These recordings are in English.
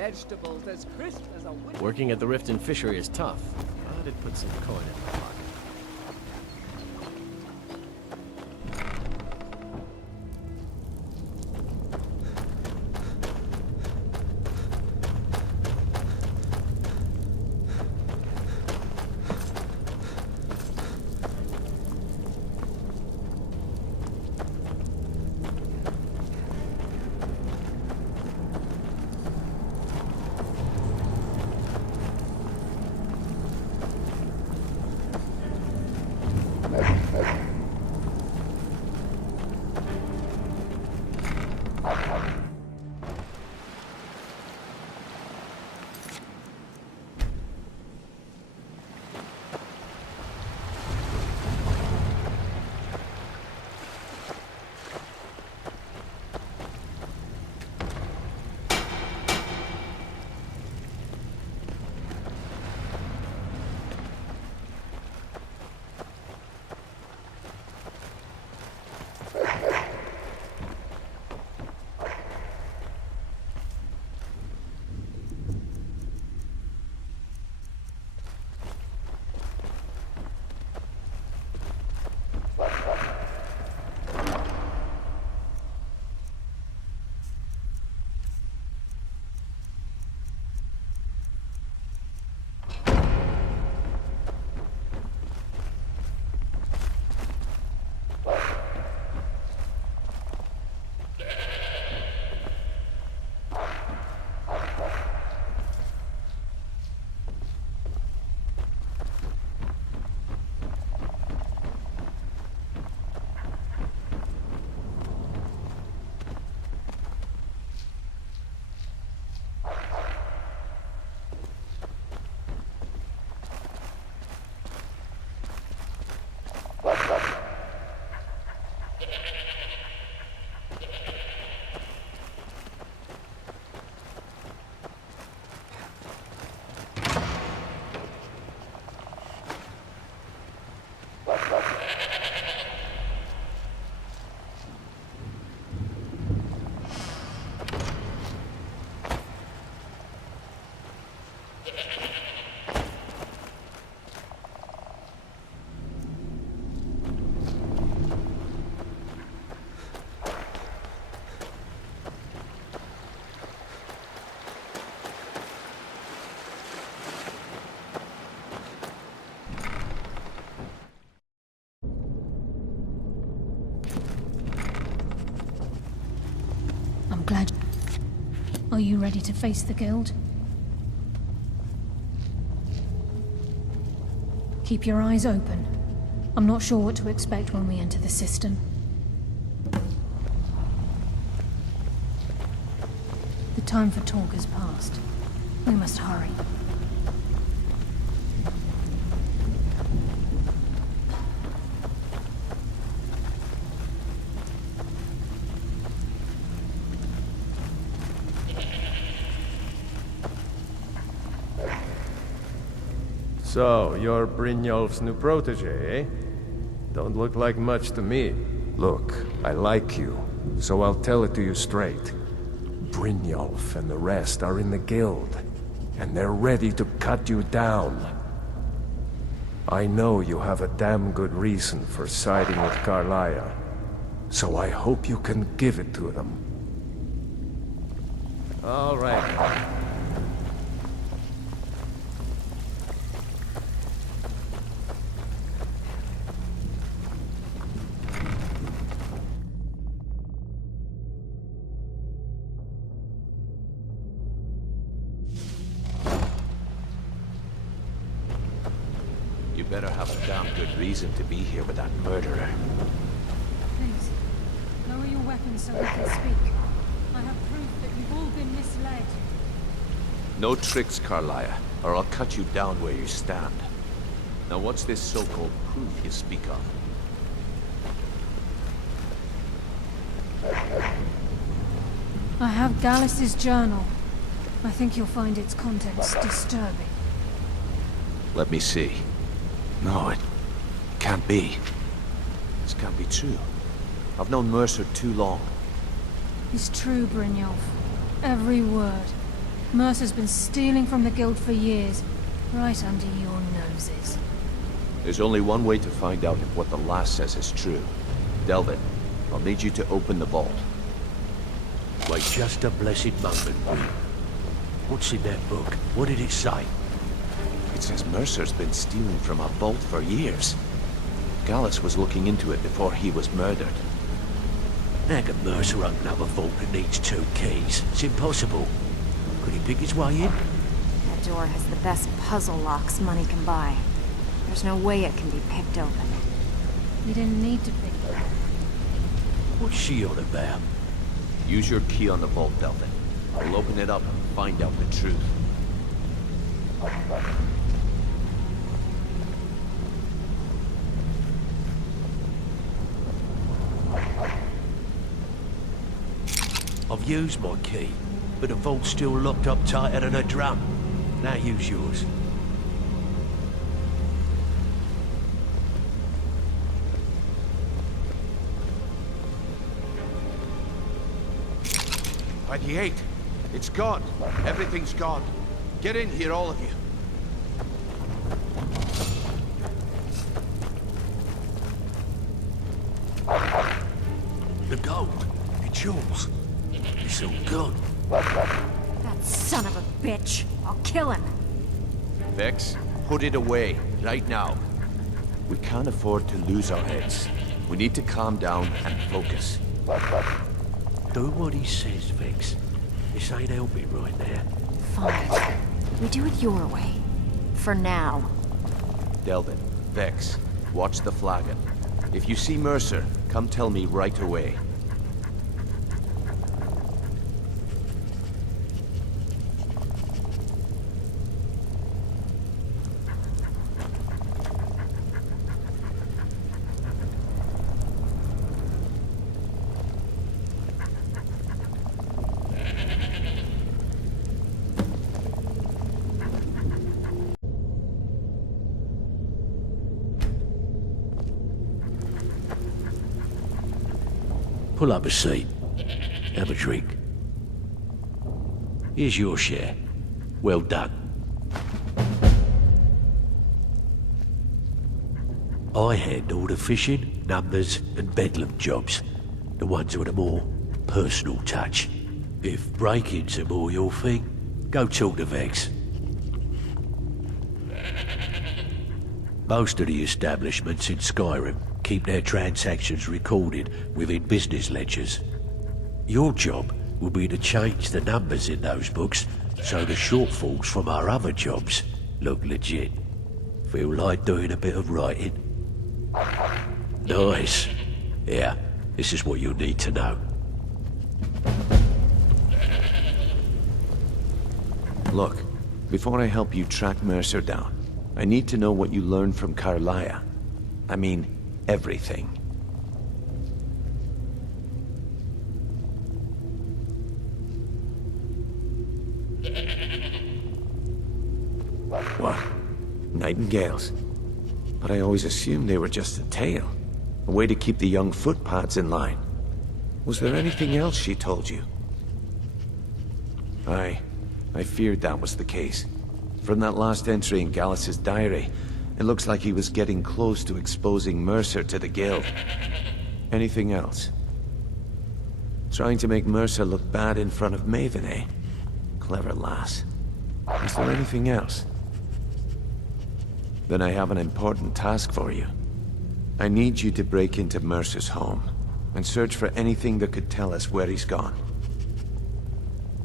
vegetables as crisp as a winter. Working at the Riften fishery is tough, but it puts some coin in my pocket. Glad. Are you ready to face the guild? Keep your eyes open. I'm not sure what to expect when we enter the system. The time for talk has passed. We must hurry. So, you're Brynjolf's new protege, eh? Don't look like much to me. Look, I like you, so I'll tell it to you straight. Brynjolf and the rest are in the guild, and they're ready to cut you down. I know you have a damn good reason for siding with Karlaya, so I hope you can give it to them. All right. You better have a damn good reason to be here with that murderer. Please, lower your weapons so we can speak. I have proof that you've all been misled. No tricks, Karlaya, or I'll cut you down where you stand. Now what's this so-called proof you speak of? I have Gallus's journal. I think you'll find its contents disturbing. Let me see. No, it can't be. This can't be true. I've known Mercer too long. It's true, Brynjolf. Every word. Mercer's been stealing from the guild for years, right under your noses. There's only one way to find out if what the lass says is true. Delvin, I'll need you to open the vault. Wait just a blessed moment, Will. What's in that book? What did it say? It says Mercer's been stealing from our vault for years. Gallus was looking into it before he was murdered. How can Mercer open up a vault that needs 2 keys? It's impossible. Could he pick his way in? That door has the best puzzle locks money can buy. There's no way it can be picked open. You didn't need to pick it. What's she on about? Use your key on the vault, Delvin. We'll open it up and find out the truth. I've used my key, but the vault's still locked up tighter than a drum. Now use yours. By the 8. It's gone. Everything's gone. Get in here, all of you. The gold. It's yours. It's all gone. That son of a bitch! I'll kill him! Vex, put it away, right now. We can't afford to lose our heads. We need to calm down and focus. Do what he says, Vex. This ain't helping right now. Fine. We do it your way. For now. Delvin, Vex, watch the flagon. If you see Mercer, come tell me right away. Pull up a seat. Have a drink. Here's your share. Well done. I handle the fishing, numbers, and bedlam jobs. The ones with a more personal touch. If break-ins are more your thing, go talk to Vex. Most of the establishments in Skyrim keep their transactions recorded within business ledgers. Your job will be to change the numbers in those books so the shortfalls from our other jobs look legit. Feel like doing a bit of writing? Nice. Yeah, this is what you'll need to know. Look, before I help you track Mercer down, I need to know what you learned from Carlia. I mean, everything. What? Nightingales? But I always assumed they were just a tale. A way to keep the young footpads in line. Was there anything else she told you? I feared that was the case. From that last entry in Gallus's diary, it looks like he was getting close to exposing Mercer to the guild. Anything else? Trying to make Mercer look bad in front of Maven, eh? Clever lass. Is there anything else? Then I have an important task for you. I need you to break into Mercer's home and search for anything that could tell us where he's gone.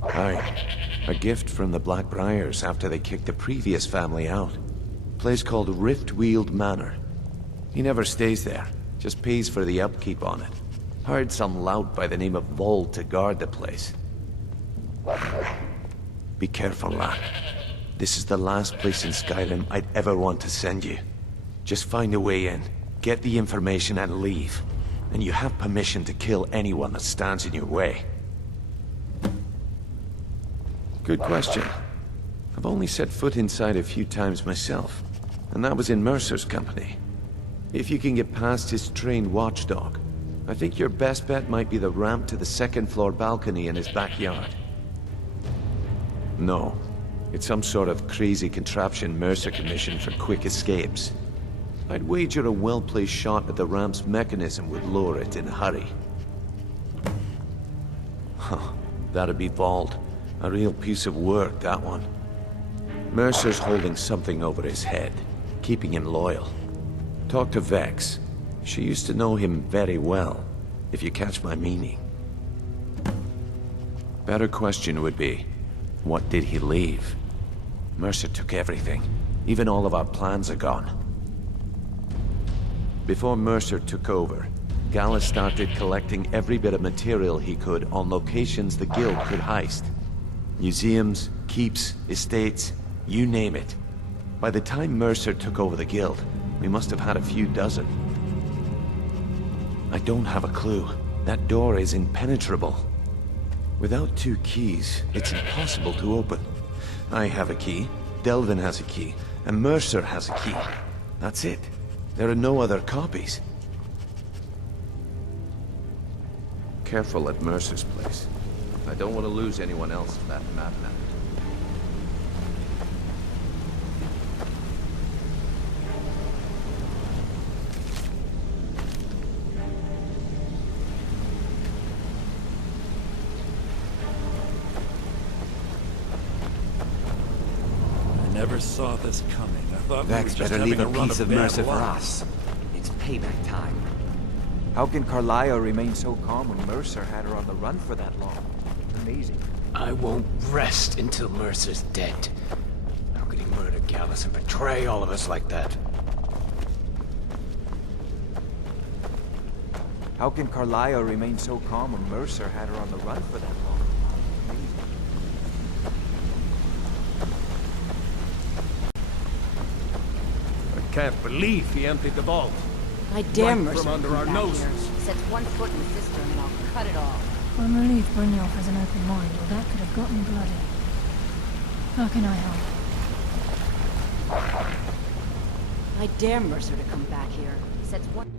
Aye. A gift from the Blackbriars after they kicked the previous family out. Place called Riftweald Manor. He never stays there, just pays for the upkeep on it. Hired some lout by the name of Vold to guard the place. Be careful, lad. This is the last place in Skyrim I'd ever want to send you. Just find a way in, get the information and leave. And you have permission to kill anyone that stands in your way. Good question. I've only set foot inside a few times myself, and that was in Mercer's company. If you can get past his trained watchdog, I think your best bet might be the ramp to the second-floor balcony in his backyard. No. It's some sort of crazy contraption Mercer commissioned for quick escapes. I'd wager a well-placed shot at the ramp's mechanism would lower it in a hurry. Huh. That'd be Vault. A real piece of work, that one. Mercer's holding something over his head, keeping him loyal. Talk to Vex. She used to know him very well, if you catch my meaning. Better question would be, what did he leave? Mercer took everything. Even all of our plans are gone. Before Mercer took over, Gallus started collecting every bit of material he could on locations the Guild could heist. Museums, keeps, estates, you name it. By the time Mercer took over the Guild, we must have had a few dozen. I don't have a clue. That door is impenetrable. Without 2 keys, it's impossible to open. I have a key, Delvin has a key, and Mercer has a key. That's it. There are no other copies. Careful at Mercer's place. I don't want to lose anyone else for that madman. Never saw this coming. I thought Vex we were just better leave having a run piece of bad Mercer for luck. us. It's payback time. How can Carlisle remain so calm when Mercer had her on the run for that long? Amazing. I won't rest until Mercer's dead. How could he murder Gallus and betray all of us like that? How can Carlisle remain so calm when Mercer had her on the run for that long? Can't believe he emptied the vault. I dare Right Mercer from under to our come back noses. here. Sets one foot in the cistern and I'll cut it off. I'm relieved Brynjolf has an open mind, or that could have gotten bloody. How can I help? I dare Mercer to come back here. Sets one...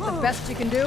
that the best you can do?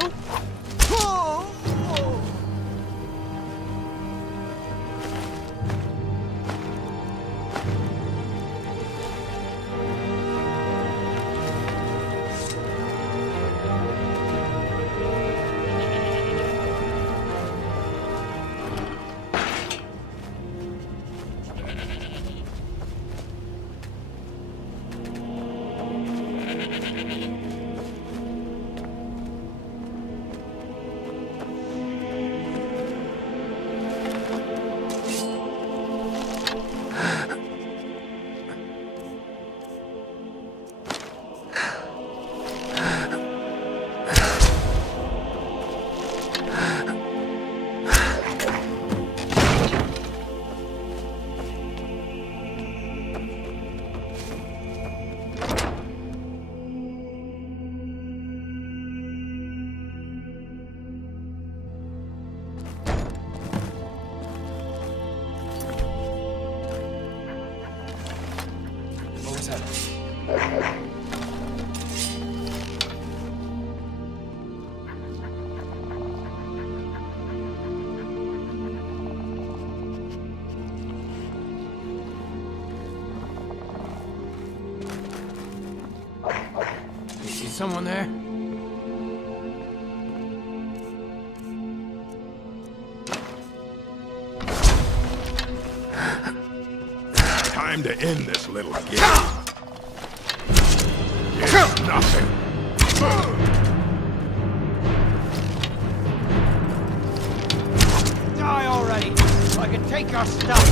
What was that? Is someone there? Time to end this little game. It's nothing. Die already, so I can take your stuff.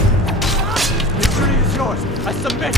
Victory is yours. I submit.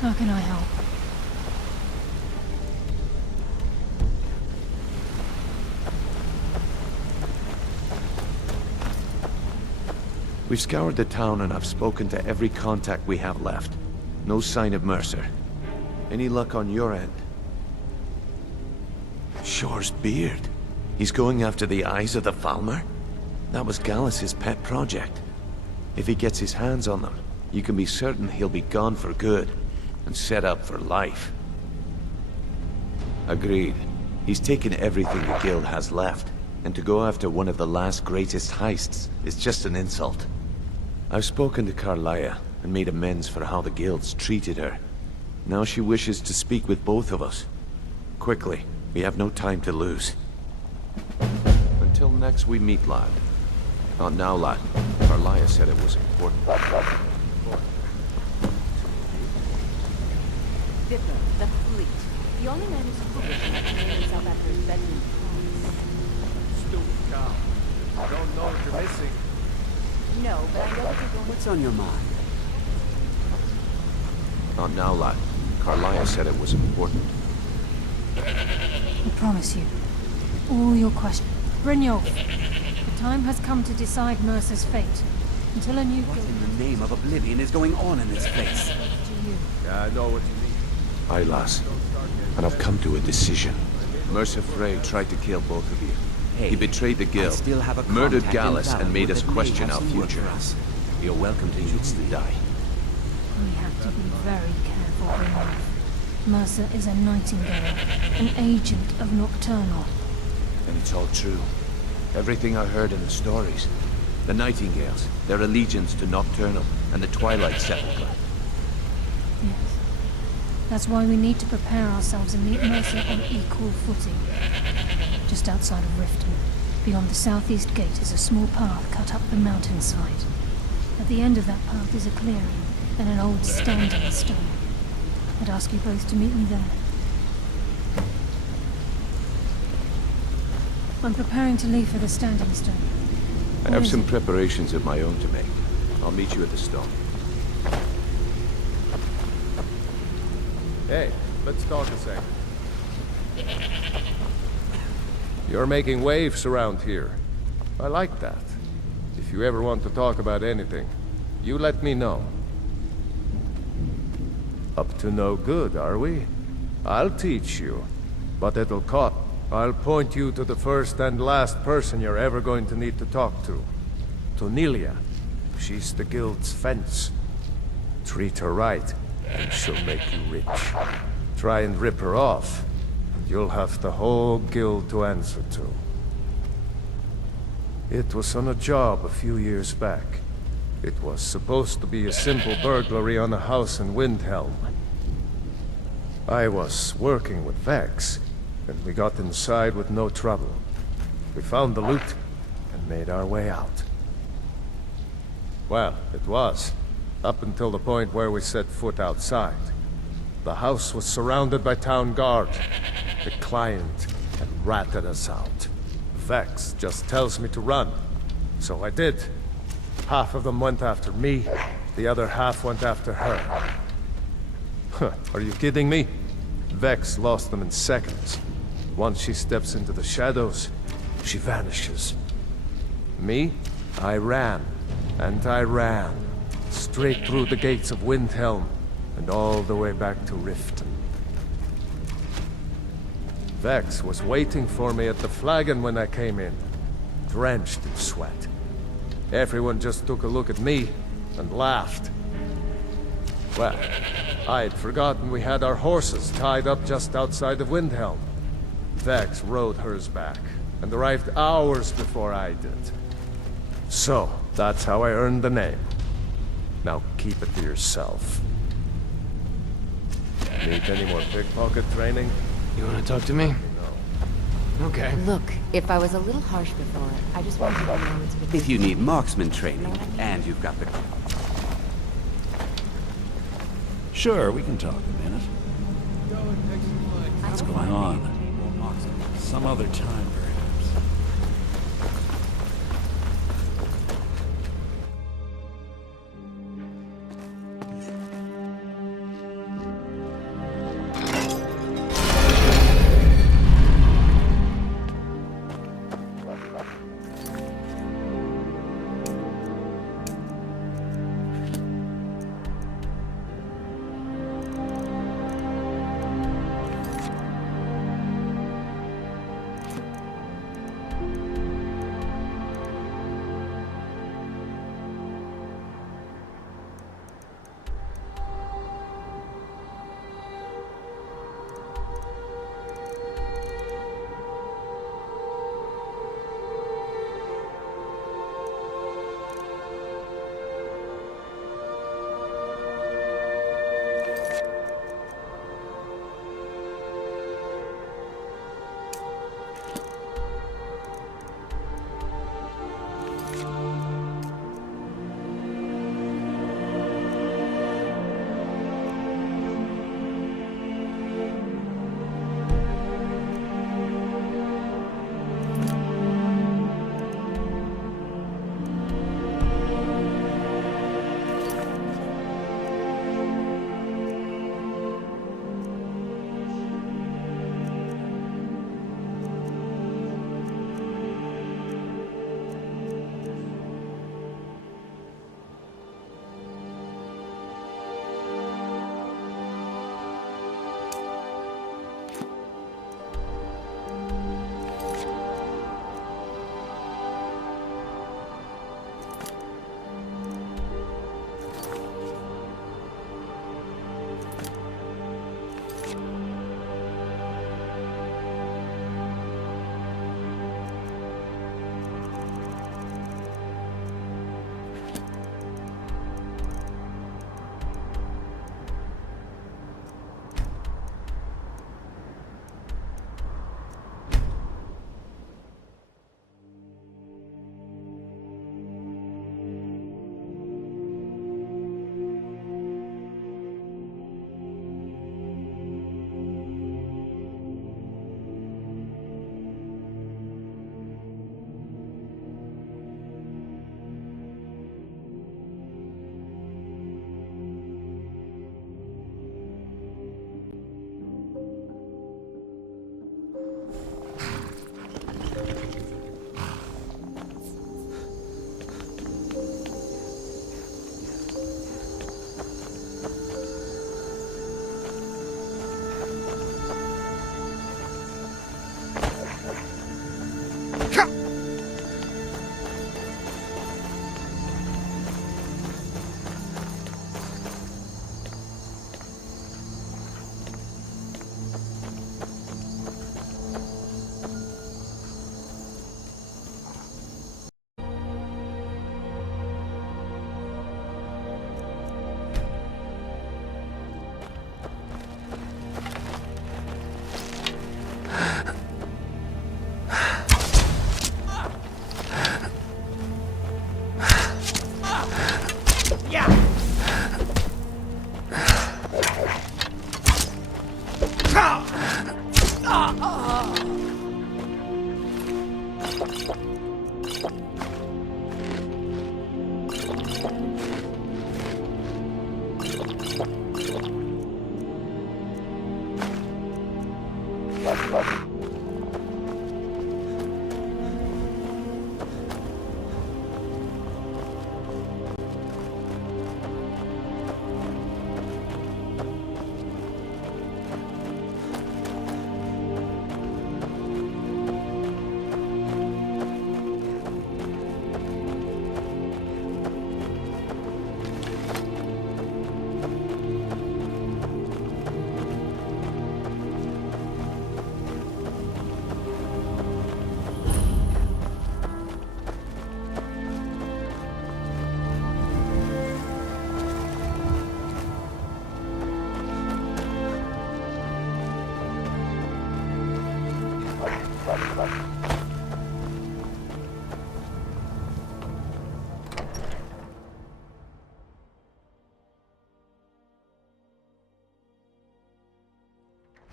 How can I help? We've scoured the town and I've spoken to every contact we have left. No sign of Mercer. Any luck on your end? Shore's beard. He's going after the eyes of the Falmer? That was Gallus's pet project. If he gets his hands on them, you can be certain he'll be gone for good, and set up for life. Agreed. He's taken everything the Guild has left, and to go after one of the last greatest heists is just an insult. I've spoken to Carlia, and made amends for how the Guild's treated her. Now she wishes to speak with both of us. Quickly, we have no time to lose. Until next we meet, lad. Not now, lad. Carlia said it was important. Vipper, the fleet. The only man who's foolish enough to name himself after his bedroom. Stupid cow. I don't know what you're missing. No, but I know what you're going. What's on your mind? Not now, lad. Carlia said it was important. I promise you, all your questions. Brynjolf, the time has come to decide Mercer's fate. Until a new What guild... in the name of Oblivion is going on in this place? To you. Yeah, I know what you mean. Aye, lass. And I've come to a decision. Mercer Frey tried to kill both of you. Hey, He betrayed the I Guild, still have a murdered contact in Gallus, and Valor made us that may question have our some work future. for us. You're welcome to use the die. We have to be very careful, Brynjolf. Mercer is a nightingale, an agent of Nocturnal. And it's all true. Everything I heard in the stories. The Nightingales, their allegiance to Nocturnal, and the Twilight Sepulchre. Yes. That's why we need to prepare ourselves and meet Mercer on equal footing. Just outside of Riften, beyond the southeast gate, is a small path cut up the mountainside. At the end of that path is a clearing and an old standing stone. I'd ask you both to meet me there. I'm preparing to leave for the standing stone. I have some preparations of my own to make. I'll meet you at the stone. Hey, let's talk a second. You're making waves around here. I like that. If you ever want to talk about anything, you let me know. Up to no good, are we? I'll teach you, but it'll cost. I'll point you to the first and last person you're ever going to need to talk to. Nelia. She's the Guild's fence. Treat her right, and she'll make you rich. Try and rip her off, and you'll have the whole Guild to answer to. It was on a job a few years back. It was supposed to be a simple burglary on a house in Windhelm. I was working with Vex, and we got inside with no trouble. We found the loot, and made our way out. Well, it was, up until the point where we set foot outside. The house was surrounded by town guard. The client had ratted us out. Vex just tells me to run, so I did. Half of them went after me, the other half went after her. Huh, are you kidding me? Vex lost them in seconds. Once she steps into the shadows, she vanishes. Me? I ran, and I ran, straight through the gates of Windhelm, and all the way back to Riften. Vex was waiting for me at the flagon when I came in, drenched in sweat. Everyone just took a look at me and laughed. Well, I had forgotten we had our horses tied up just outside of Windhelm. Vex rode hers back, and arrived hours before I did. So, that's how I earned the name. Now keep it to yourself. Need any more pickpocket training? You want to talk to me? No. Okay. Look, if I was a little harsh before, I just wanted you to know it's because... If you need marksman training, and you've got the... Sure, we can talk a minute. What's going on? Some other time, perhaps.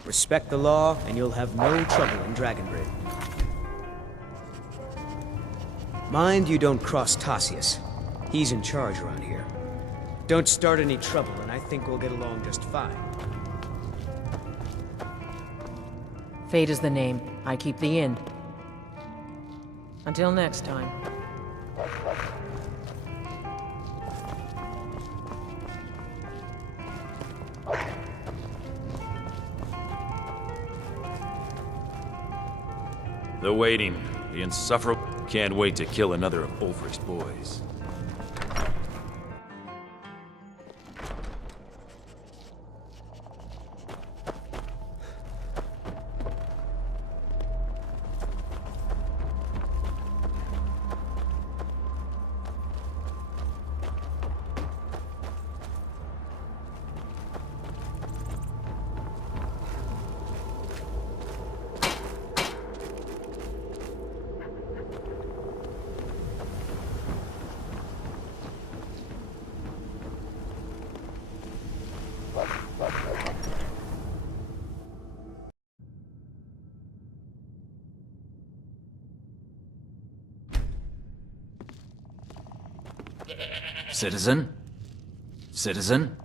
Respect the law, and you'll have no trouble in Dragonbridge. Mind you don't cross Tassius. He's in charge around here. Don't start any trouble, and I think we'll get along just fine. Fate is the name. I keep the inn. Until next time. The waiting, the insufferable. Can't wait to kill another of Ulfric's boys. Citizen? Citizen?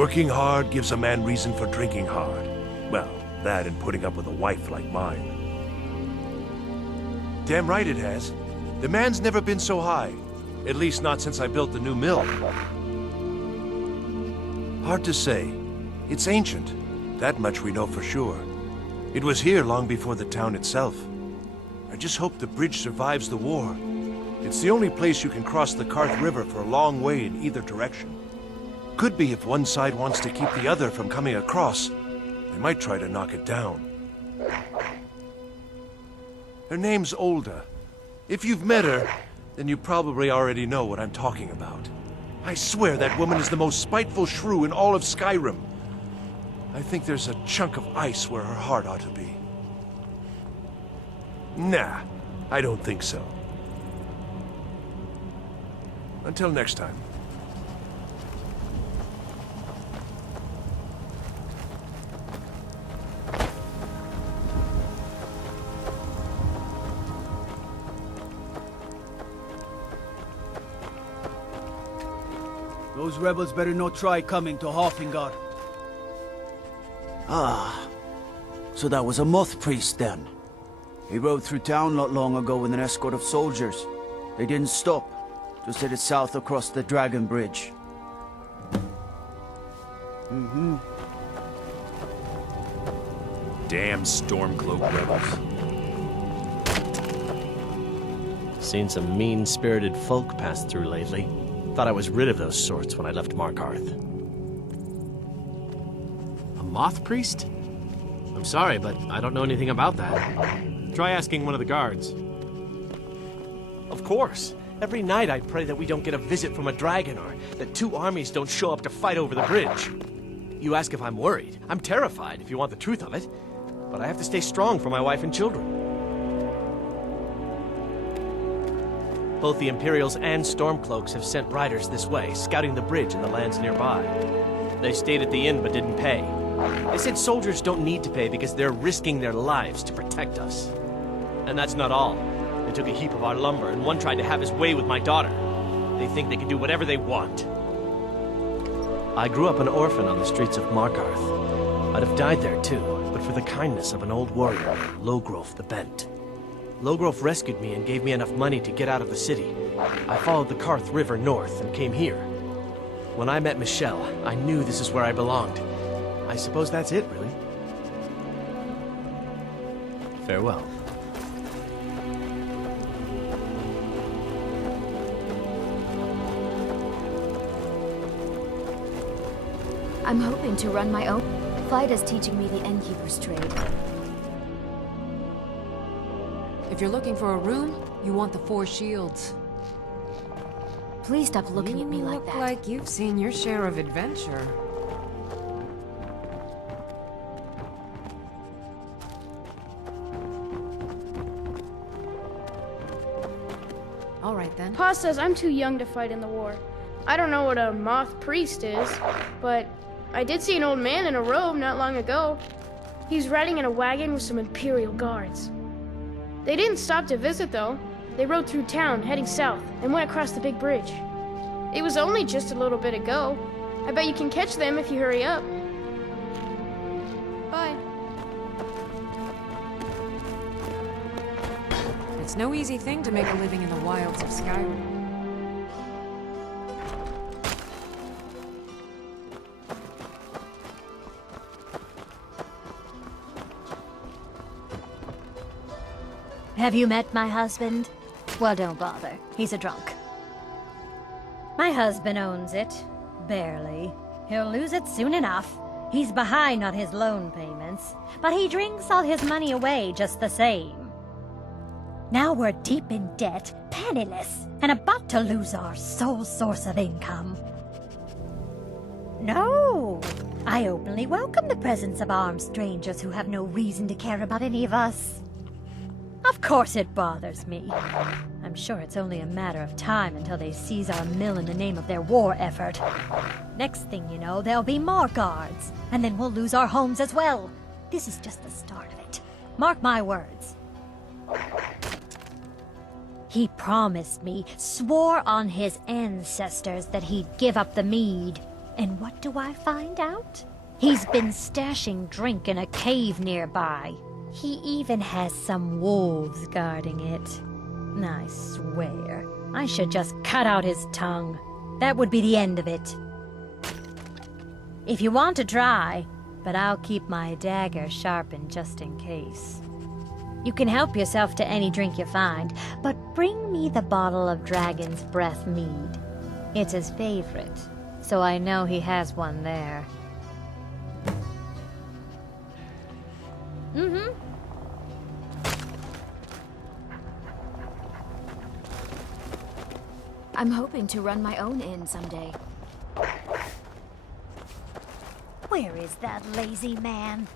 Working hard gives a man reason for drinking hard. Well, that and putting up with a wife like mine. Damn right it has. The man's never been so high. At least not since I built the new mill. Hard to say. It's ancient. That much we know for sure. It was here long before the town itself. I just hope the bridge survives the war. It's the only place you can cross the Karth River for a long way in either direction. Could be if one side wants to keep the other from coming across. They might try to knock it down. Her name's Olda. If you've met her, then you probably already know what I'm talking about. I swear that woman is the most spiteful shrew in all of Skyrim. I think there's a chunk of ice where her heart ought to be. Nah, I don't think so. Until next time. Those rebels better not try coming to Hofingard. Ah, so that was a moth priest then. He rode through town not long ago with an escort of soldiers. They didn't stop, just headed south across the Dragon Bridge. Damn Stormcloak rebels. Seen some mean-spirited folk pass through lately. Thought I was rid of those sorts when I left Markarth. A moth priest? I'm sorry, but I don't know anything about that. Try asking one of the guards. Of course. Every night I pray that we don't get a visit from a dragon or that two armies don't show up to fight over the bridge. You ask if I'm worried. I'm terrified, if you want the truth of it. But I have to stay strong for my wife and children. Both the Imperials and Stormcloaks have sent riders this way, scouting the bridge and the lands nearby. They stayed at the inn but didn't pay. They said soldiers don't need to pay because they're risking their lives to protect us. And that's not all. They took a heap of our lumber, and one tried to have his way with my daughter. They think they can do whatever they want. I grew up an orphan on the streets of Markarth. I'd have died there too, but for the kindness of an old warrior, Logrove the Bent. Logrove rescued me and gave me enough money to get out of the city. I followed the Karth River north and came here. When I met Michelle, I knew this is where I belonged. I suppose that's it, really. Farewell. I'm hoping to run my own. Flyda's teaching me the innkeeper's trade. If you're looking for a room, you want the Four Shields. Please stop looking at me like that. You look like you've seen your share of adventure. All right then. Pa says I'm too young to fight in the war. I don't know what a moth priest is, but I did see an old man in a robe not long ago. He's riding in a wagon with some Imperial guards. They didn't stop to visit, though. They rode through town, heading south, and went across the big bridge. It was only just a little bit ago. I bet you can catch them if you hurry up. Bye. It's no easy thing to make a living in the wilds of Skyrim. Have you met my husband? Well, don't bother. He's a drunk. My husband owns it. Barely. He'll lose it soon enough. He's behind on his loan payments, but he drinks all his money away just the same. Now we're deep in debt, penniless, and about to lose our sole source of income. No! I openly welcome the presence of armed strangers who have no reason to care about any of us. Of course it bothers me. I'm sure it's only a matter of time until they seize our mill in the name of their war effort. Next thing you know, there'll be more guards, and then we'll lose our homes as well. This is just the start of it. Mark my words. He promised me, swore on his ancestors that he'd give up the mead. And what do I find out? He's been stashing drink in a cave nearby. He even has some wolves guarding it. I swear, I should just cut out his tongue. That would be the end of it. If you want to try, but I'll keep my dagger sharpened just in case. You can help yourself to any drink you find, but bring me the bottle of Dragon's Breath mead. It's his favorite, so I know he has one there. I'm hoping to run my own inn someday. Where is that lazy man?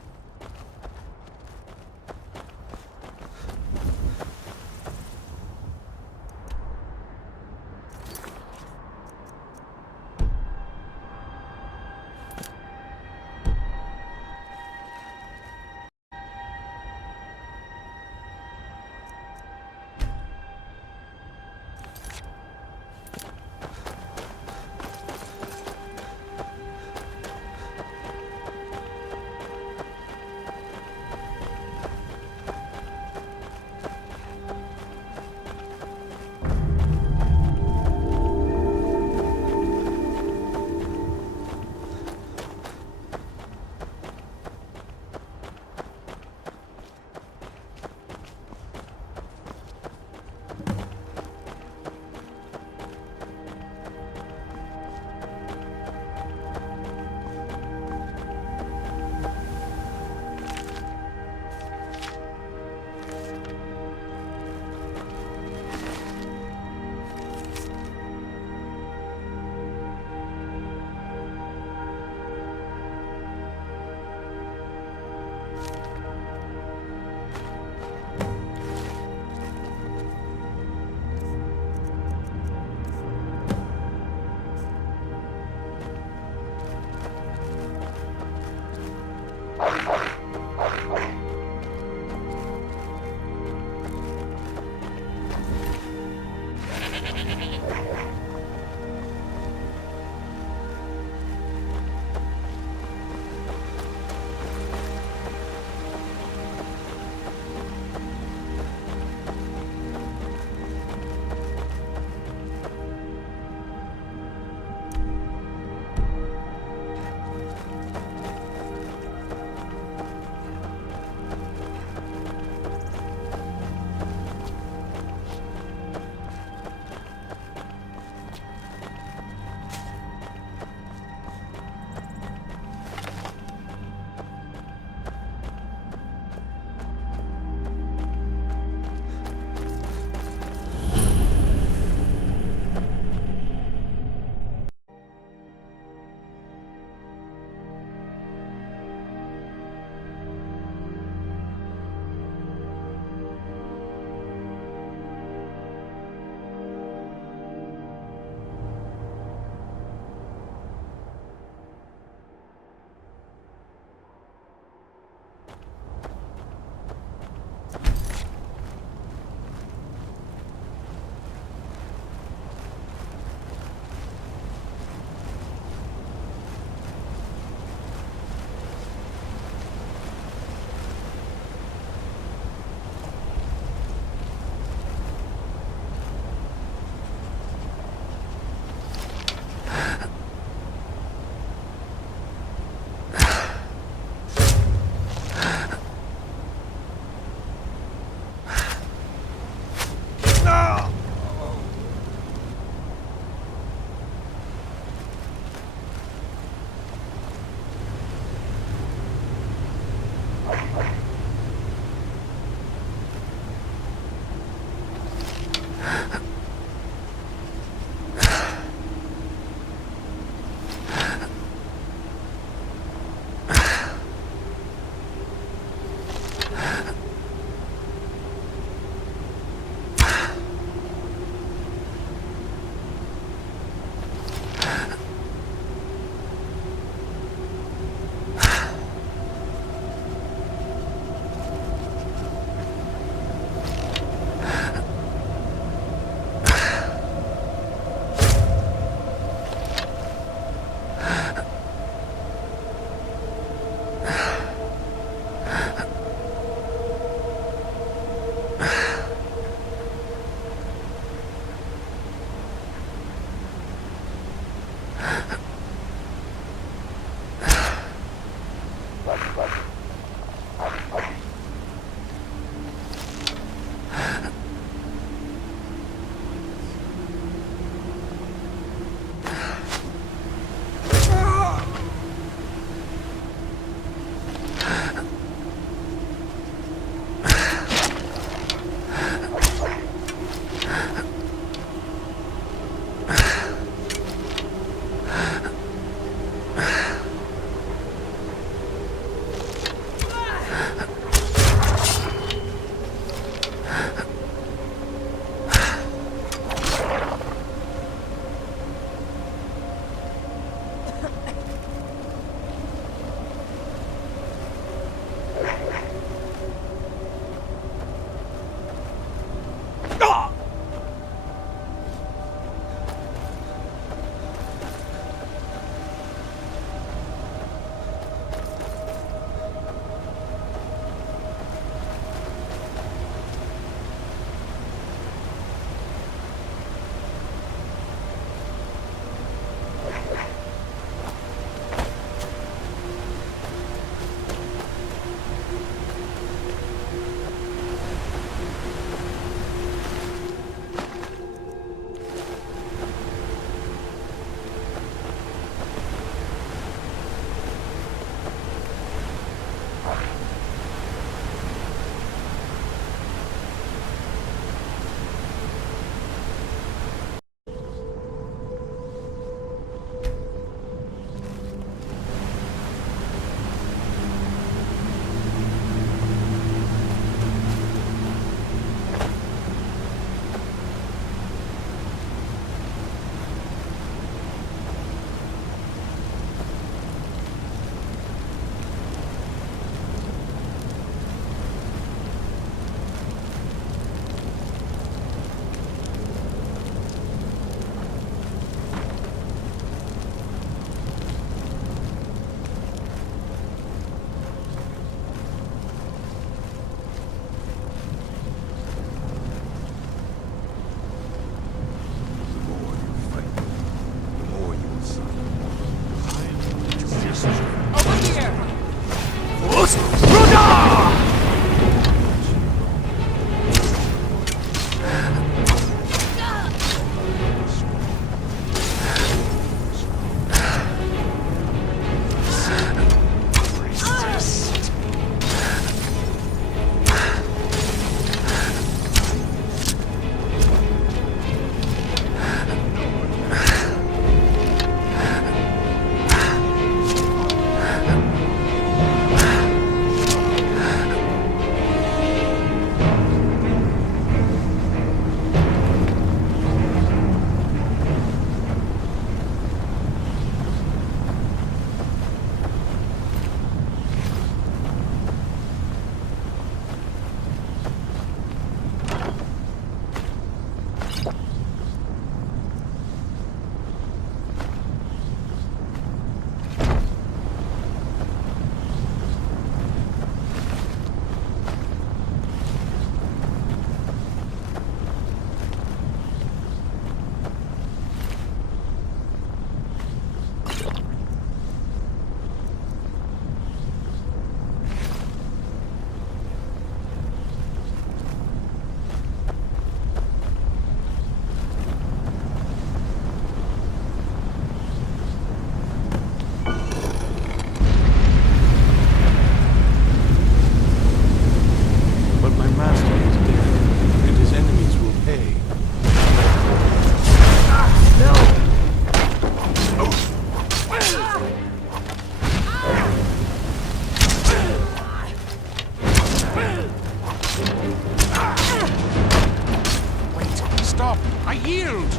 stop! I yield!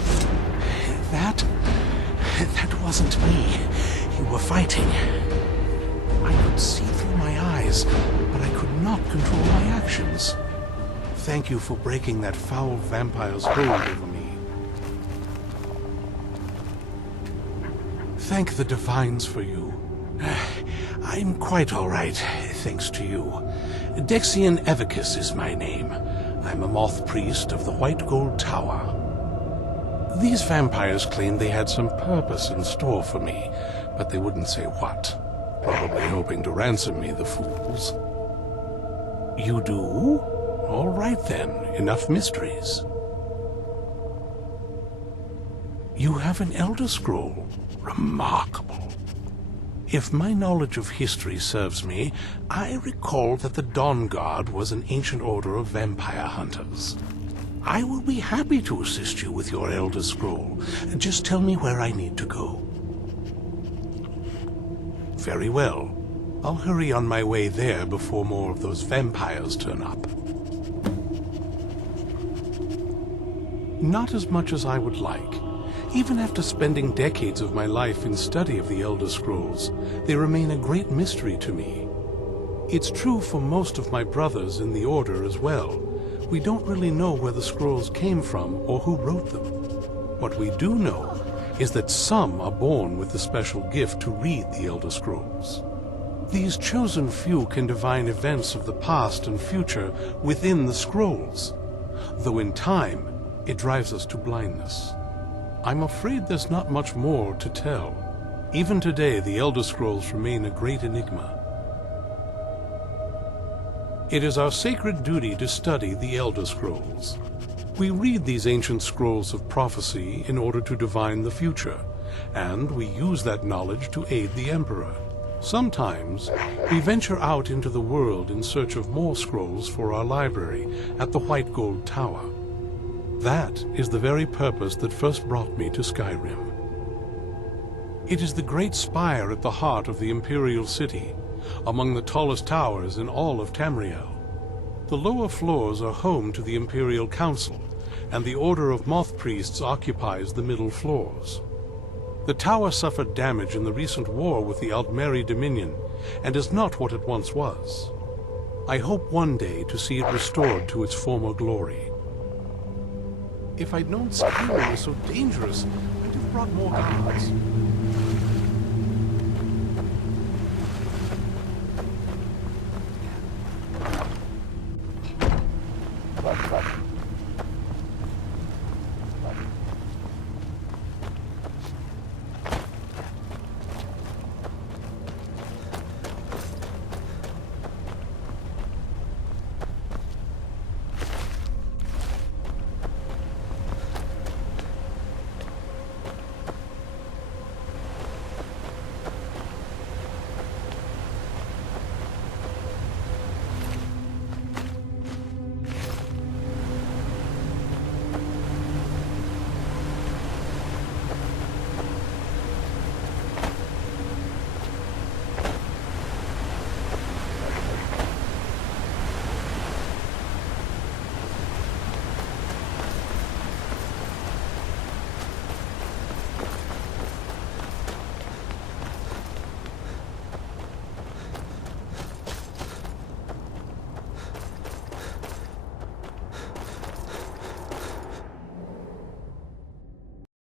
That wasn't me. You were fighting. I could see through my eyes, but I could not control my actions. Thank you for breaking that foul vampire's hold over me. Thank the Divines for you. I'm quite all right, thanks to you. Dexian Evicus is my name. I'm a moth priest of the White Gold Tower. These vampires claimed they had some purpose in store for me, but they wouldn't say what. Probably hoping to ransom me, the fools. You do? All right then, enough mysteries. You have an Elder Scroll. Remarkable. If my knowledge of history serves me, I recall that the Dawn Guard was an ancient order of vampire hunters. I will be happy to assist you with your Elder Scroll. Just tell me where I need to go. Very well. I'll hurry on my way there before more of those vampires turn up. Not as much as I would like. Even after spending decades of my life in study of the Elder Scrolls, they remain a great mystery to me. It's true for most of my brothers in the Order as well. We don't really know where the scrolls came from or who wrote them. What we do know is that some are born with the special gift to read the Elder Scrolls. These chosen few can divine events of the past and future within the scrolls, though in time it drives us to blindness. I'm afraid there's not much more to tell. Even today, the Elder Scrolls remain a great enigma. It is our sacred duty to study the Elder Scrolls. We read these ancient scrolls of prophecy in order to divine the future, and we use that knowledge to aid the Emperor. Sometimes, we venture out into the world in search of more scrolls for our library at the White Gold Tower. That is the very purpose that first brought me to Skyrim. It is the great spire at the heart of the Imperial City, among the tallest towers in all of Tamriel. The lower floors are home to the Imperial Council, and the Order of Moth Priests occupies the middle floors. The tower suffered damage in the recent war with the Aldmeri Dominion, and is not what it once was. I hope one day to see it restored to its former glory. If I'd known Skyrim was so dangerous, I'd have brought more guards.